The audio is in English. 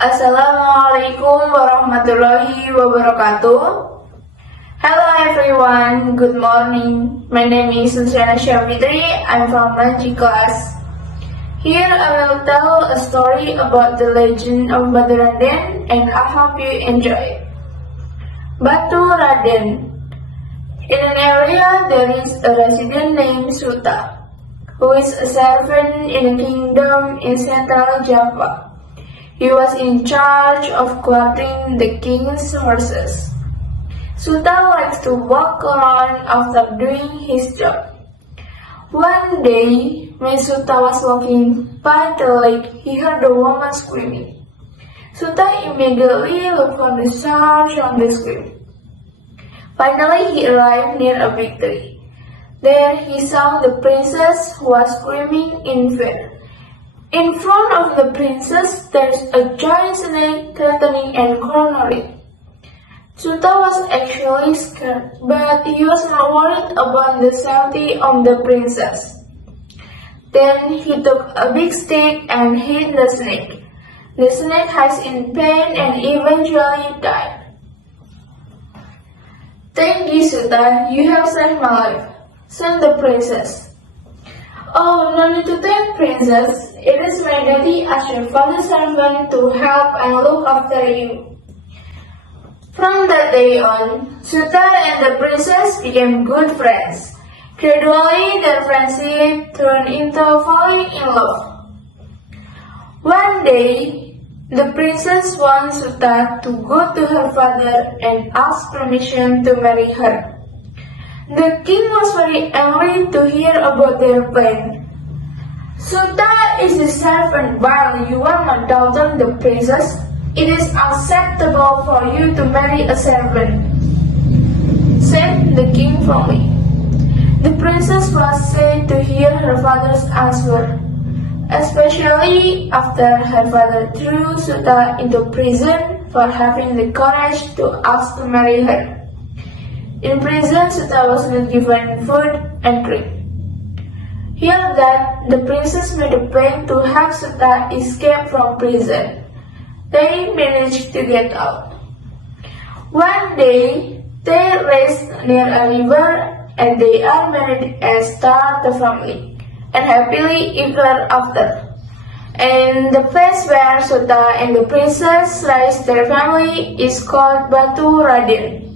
Assalamualaikum warahmatullahi wabarakatuh. Hello everyone, good morning. My name is Susiana Syafitri. I'm from Manji class. Here I will tell a story about the legend of Batu Raden and I hope you enjoy. Batu Raden. In an area there is a resident named Suta, who is a servant in a kingdom in central Java. He was in charge of quartering the king's horses. Suta likes to walk around after doing his job. One day, when Suta was walking by the lake, he heard a woman screaming. Suta immediately looked for the source of the scream. Finally, he arrived near a big tree. There he saw the princess who was screaming in fear. In front of the princess, there's a giant snake threatening and cornering. Suta was actually scared, but he was not worried about the safety of the princess. Then he took a big stick and hit the snake. The snake hides in pain and eventually died. "Thank you, Suta, you have saved my life," said the princess. "Oh, no need to thank, princess. It is my duty as your father's servant to help and look after you." From that day on, Suta and the princess became good friends. Gradually, their friendship turned into falling in love. One day, the princess wants Suta to go to her father and ask permission to marry her. The king was very angry to hear about their plan. "Suta is a servant while you are my daughter, the princess. It is acceptable for you to marry a servant," said the king firmly. The princess was sad to hear her father's answer, especially after her father threw Suta into prison for having the courage to ask to marry her. In prison, Suta was not given food and drink. Hearing that, the princess made a plan to help Suta escape from prison. They managed to get out. One day, they raced near a river and they are married and start a family, and happily ever after. And the place where Suta and the princess raised their family is called Batu Raden.